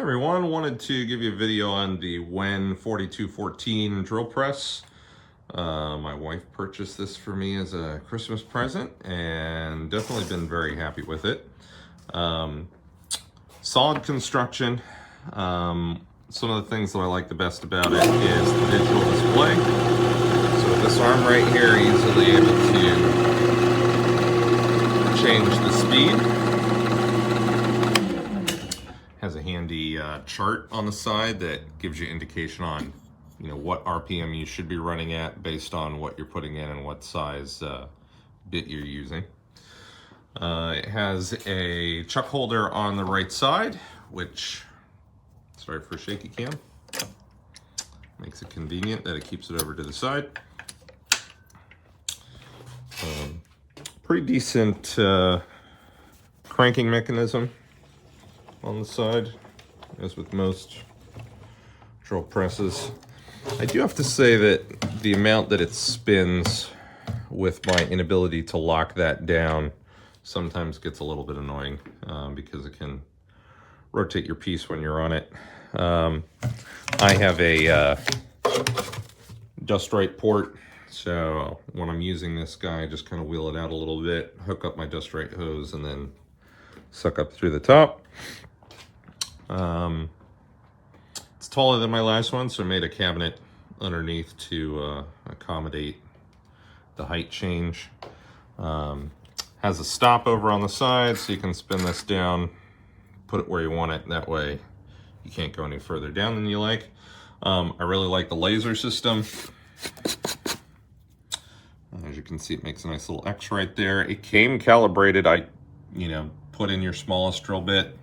Everyone, wanted to give you a video on the WEN 4214 drill press. My wife purchased this for me as a Christmas present and definitely been very happy with it. Solid construction. Some of the things that I like the best about it is the digital display. So with this arm right here, easily able to change the speed. Has a handy chart on the side that gives you indication on what RPM you should be running at based on what you're putting in and what size bit you're using. It has a chuck holder on the right side, which, sorry for shaky cam, makes it convenient that it keeps it over to the side. Pretty decent cranking mechanism on the side, as with most drill presses. I do have to say that the amount that it spins with my inability to lock that down sometimes gets a little bit annoying because it can rotate your piece when you're on it. I have a just right port, so when I'm using this guy, I just kind of wheel it out a little bit, hook up my just right hose, and then suck up through the top. It's taller than my last one, so I made a cabinet underneath to accommodate the height change. Has a stop over on the side, so you can spin this down, put it where you want it. That way you can't go any further down than you like. I really like the laser system. As you can see, it makes a nice little X right there. It came calibrated. I put in your smallest drill bit,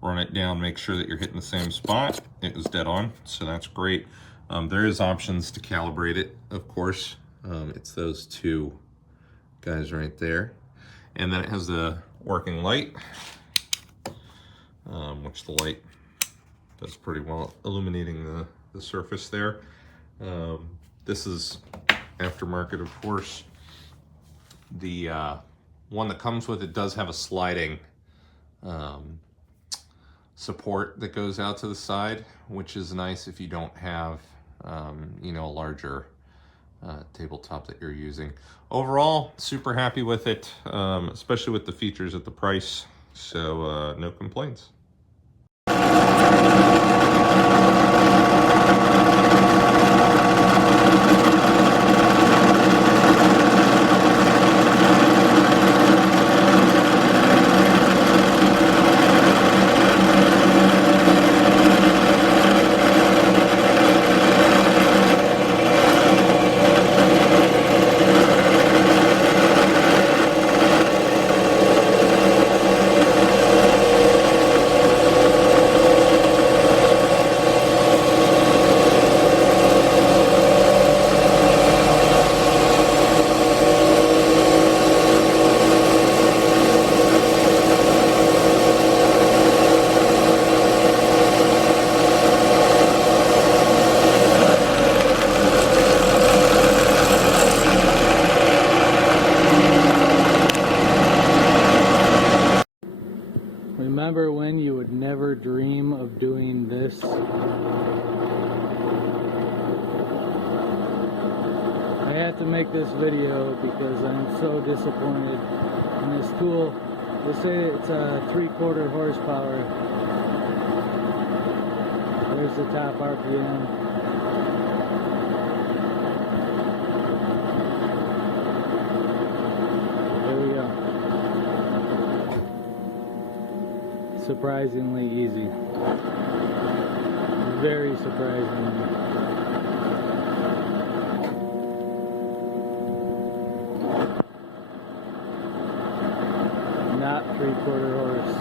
run it down, make sure that you're hitting the same spot. It was dead on, so that's great. There is options to calibrate it, of course. It's those two guys right there. And then it has the working light, which the light does pretty well illuminating the surface there. This is aftermarket, of course. The one that comes with it does have a sliding support that goes out to the side, which is nice if you don't have a larger tabletop that you're using. Overall, super happy with it, especially with the features at the price, so no complaints. Remember when you would never dream of doing this? I had to make this video because I'm so disappointed in this tool. They say it's a 3/4 horsepower. There's the top RPM. There we go. Surprisingly easy. Very surprisingly. Not 3/4 horse.